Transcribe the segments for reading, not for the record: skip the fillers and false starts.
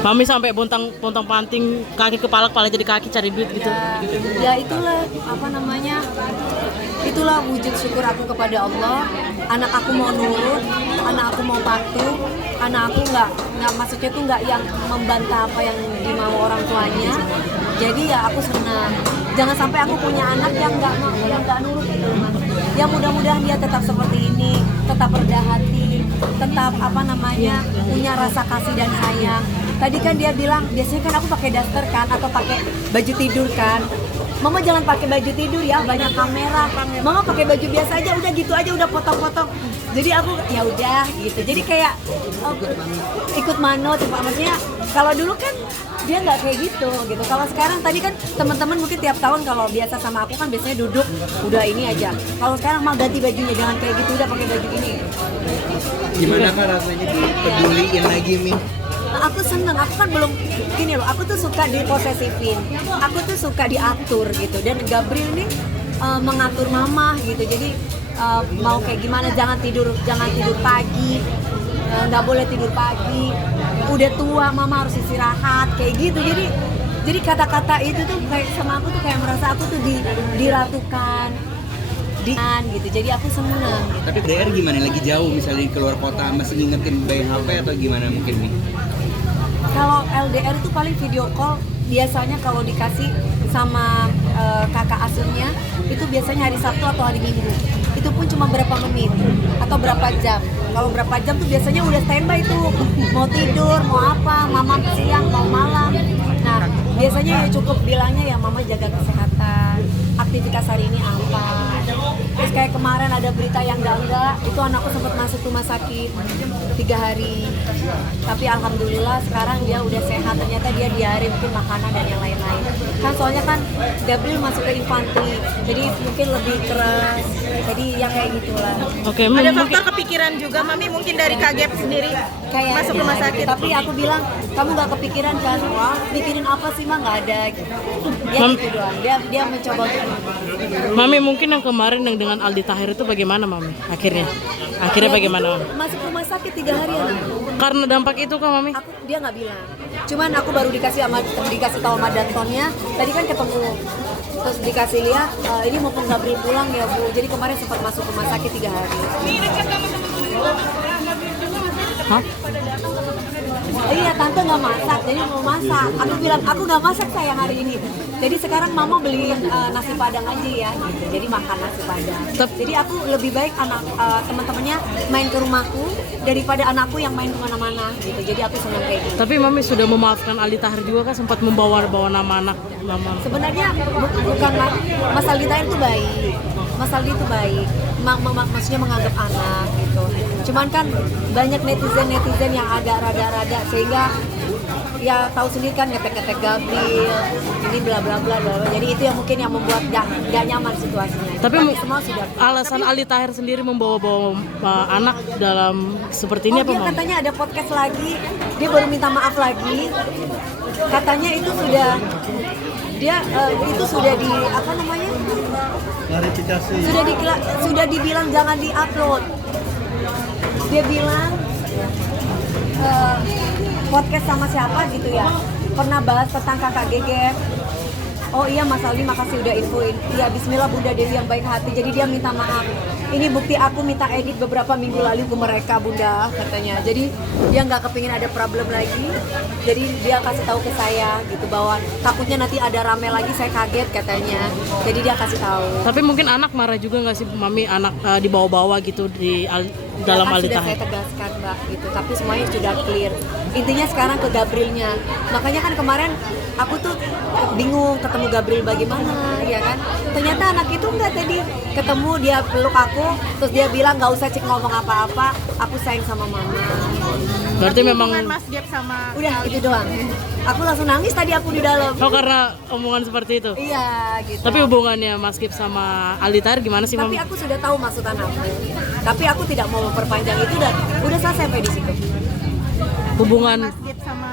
Mami sampai pontang panting kaki kepala jadi kaki cari duit gitu. Ya itulah apa namanya, itulah wujud syukur aku kepada Allah. Anak aku mau nurut, anak aku mau patuh, anak aku nggak maksudnya tuh nggak yang membantah apa yang dimau orang tuanya. Jadi ya aku senang. Jangan sampai aku punya anak yang nggak mau, yang nggak nurut gitu Mas. Ya mudah-mudahan dia tetap seperti ini, tetap rendah hati, tetap apa namanya punya rasa kasih dan sayang. Tadi kan dia bilang biasanya kan aku pakai daster kan atau pakai baju tidur kan. Mama jangan pakai baju tidur ya, banyak kamera. Mama pakai baju biasa aja, udah gitu aja, udah potong-potong. Jadi aku ya udah gitu. Jadi kayak ikut manut, maksudnya kalau dulu kan dia nggak kayak gitu. Kalau sekarang tadi kan teman-teman mungkin tiap tahun kalau biasa sama aku kan biasanya duduk udah ini aja. Kalau sekarang mau ganti bajunya jangan kayak gitu, udah pakai baju ini. Gimana kan rasanya dipeduliin lagi Mi? Aku seneng, aku kan belum gini loh, aku tuh suka diposesifin, aku tuh suka diatur gitu. Dan Gabriel ini mengatur mama gitu, jadi mau kayak gimana, jangan tidur pagi, nggak boleh tidur pagi, udah tua mama harus istirahat kayak gitu. Jadi kata-kata itu tuh kayak sama aku tuh kayak merasa aku tuh diratukan gitu, jadi aku seneng. Tapi DR gimana, lagi jauh misalnya di keluar kota, masih ngingetin by HP atau gimana mungkin Mi? Kalau LDR itu paling video call, biasanya kalau dikasih sama kakak asuhnya itu biasanya hari Sabtu atau hari Minggu. Itu pun cuma berapa menit atau berapa jam. Kalau berapa jam tuh biasanya udah standby tuh, mau tidur, mau apa, mama siang, mau malam. Nah biasanya ya cukup bilangnya ya mama jaga kesehatan, aktivitas hari ini apa. Terus kayak kemarin ada berita yang enggak, itu anakku sempat masuk rumah sakit 3 hari. Tapi alhamdulillah sekarang dia udah sehat, ternyata dia diare, mungkin makanan dan yang lain-lain. Kan soalnya kan Gabriel masuk ke infantry, jadi mungkin lebih keras. Jadi ya kayak gitulah. Oke, Ada mungkin faktor kepikiran juga Mami mungkin dari Kagep sendiri Kayak masuk rumah sakit. Tapi aku bilang, kamu nggak kepikiran kan? Wah, pikirin apa sih mah, nggak ada gitu. Dia gitu doang. Dia mencoba untuk Mami mungkin yang kemarin yang dengan Aldi Tahir itu bagaimana Mami? Akhirnya bagaimana Mami? masuk rumah sakit 3 hari ya. Karena dampak itu kan Mami? Dia nggak bilang. Cuman aku baru dikasih tahu sama Dantonnya. Tadi kan ketemu, terus dikasih lihat ini mumpung Gabriel pulang ya Bu. Jadi kemarin sempat masuk rumah sakit 3 hari. Hah? Iya, tante nggak masak, jadi mau masak. Aku bilang aku nggak masak sayang hari ini. Jadi sekarang mama beliin nasi padang aja ya. Gitu. Jadi makan nasi padang. Jadi aku lebih baik teman-temannya main ke rumahku daripada anakku yang main kemana-mana gitu. Jadi aku senang kayak gitu. Tapi Mami sudah memaafkan Aldi Tahir juga kan, sempat membawa nama anak mama. Sebenarnya bukan Mas Aldi Tahir itu baik. Mas Aldi itu baik. Maksudnya menganggap anak gitu. Cuman kan banyak netizen yang agak rada-rada sehingga ya tahu sendiri kan ngetek-ngetek Gabriel ini bla bla bla bla. Jadi itu yang mungkin yang membuat gak nyaman situasinya. Tapi semua sudah. Alasan Aldi Tahir sendiri membawa anak dalam seperti ini apa dia Mami? katanya ada podcast lagi, dia baru minta maaf lagi. Katanya itu sudah itu sudah di apa namanya? Klarifikasi. Sudah dibilang jangan di-upload. Dia bilang podcast sama siapa gitu ya, pernah bahas tentang kakak Gegep. Oh iya Mas Aldi, makasih udah infoin. Iya, bismillah Bunda Dewi yang baik hati. Jadi dia minta maaf. Ini bukti aku minta edit beberapa minggu lalu ke mereka Bunda, katanya. Jadi dia nggak kepingin ada problem lagi. Jadi dia kasih tahu ke saya gitu bahwa takutnya nanti ada rame lagi, saya kaget katanya. Jadi dia kasih tahu. Tapi mungkin anak marah juga nggak sih Mami, anak dibawa-bawa gitu dalam Ya, kan Aldi sudah Tahir? saya tegaskan Mbak gitu, tapi semuanya sudah clear. Intinya sekarang ke Gabrielnya. Makanya kan kemarin aku tuh bingung ketemu Gabriel bagaimana, ya kan? Ternyata anak itu enggak, tadi ketemu dia peluk aku, terus dia bilang nggak usah cek ngomong apa-apa, aku sayang sama mama. Berarti memang Hubungan Mas Gep sama Udah itu doang. Aku langsung nangis tadi aku di dalam. karena omongan seperti itu. Iya gitu. Tapi hubungannya Mas Gip sama Aldi Tahir gimana sih Tapi Mami? aku sudah tahu maksud anakku. Tapi aku tidak mau memperpanjang itu dan udah selesai sampai di situ. hubungan Mas Gap sama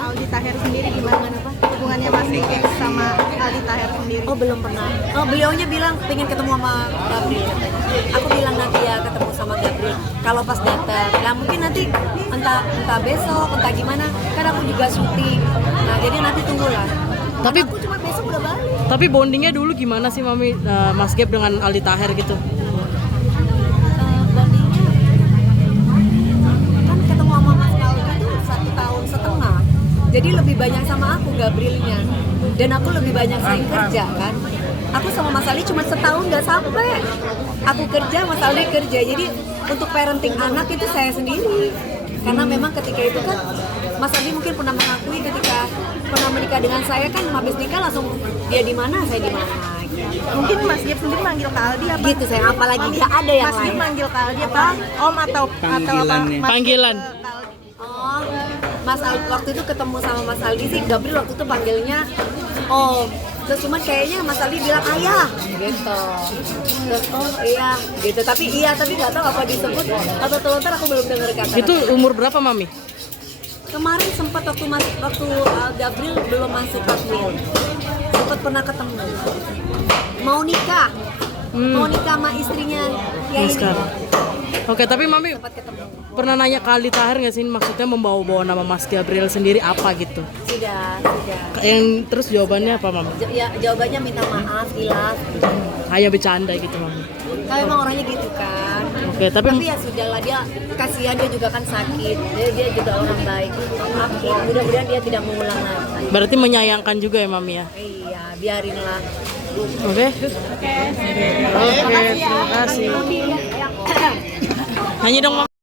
Aldi Taher sendiri gimana? Apa? Hubungannya Mas Gap sama Aldi Taher sendiri. Oh belum pernah. Oh beliaunya bilang pengen ketemu sama Gabriel. Aku bilang nanti ya ketemu sama Gabriel. Kalau pas datang, lah mungkin nanti entah besok, entah gimana. Kan aku juga syuting. Nah jadi nanti tunggulah. Tapi- aku cuma besok udah balik. tapi bondingnya dulu gimana sih Mami, Mas Gap dengan Aldi Taher gitu? Bondingnya kan ketemu sama Mas Aldi itu 1 tahun setengah. Jadi lebih banyak sama aku Gabrielnya. Dan aku lebih banyak sering kerja kan. Aku sama Mas Aldi cuma setahun nggak sampai. Aku kerja, Mas Aldi kerja. Jadi untuk parenting anak itu saya sendiri. Karena memang ketika itu kan Mas Aldi mungkin pernah mengakui ketika pernah menikah dengan saya kan habis nikah langsung dia di mana saya di mana. Mungkin Mas Gap sendiri manggil Kak Aldi apa? Gitu saya apalagi nggak ada yang Mas Gap lain. manggil Kak Aldi apa? Om atau apa? Panggilannya. Mas Panggilan. Gap ke Kak Aldi. Oh, Mas Aldi waktu itu ketemu sama Mas Aldi sih, Gabriel waktu itu panggilnya Om. Terus cuman kayaknya Mas Aldi bilang ayah gitu. Terus oh iya gitu, tapi nggak tahu apa disebut atau telontar aku belum dengar kata. Itu umur berapa Mami? Kemarin sempat waktu Gabriel belum masuk Akmil, sempat pernah ketemu. Mau nikah sama istrinya yang ini. Sekarang. Oke, tapi Mami Sempat ketemu. pernah nanya ke Aldi Taher nggak sih maksudnya membawa-bawa nama Mas Gabriel sendiri apa gitu? Sudah. Yang terus jawabannya apa Mami? Ya, jawabannya minta maaf, hilaf. Kayak bercanda gitu Mami. Kalau emang orangnya gitu kan. Oke, tapi Ya sudahlah, dia kasihan, dia juga kan sakit. Dia juga orang baik. Maafin. Mudah-mudahan dia tidak mengulang lagi. berarti menyayangkan juga ya Mami ya? Iya, biarinlah. Oke. Oke, terima kasih. Nyanyi dong Mami.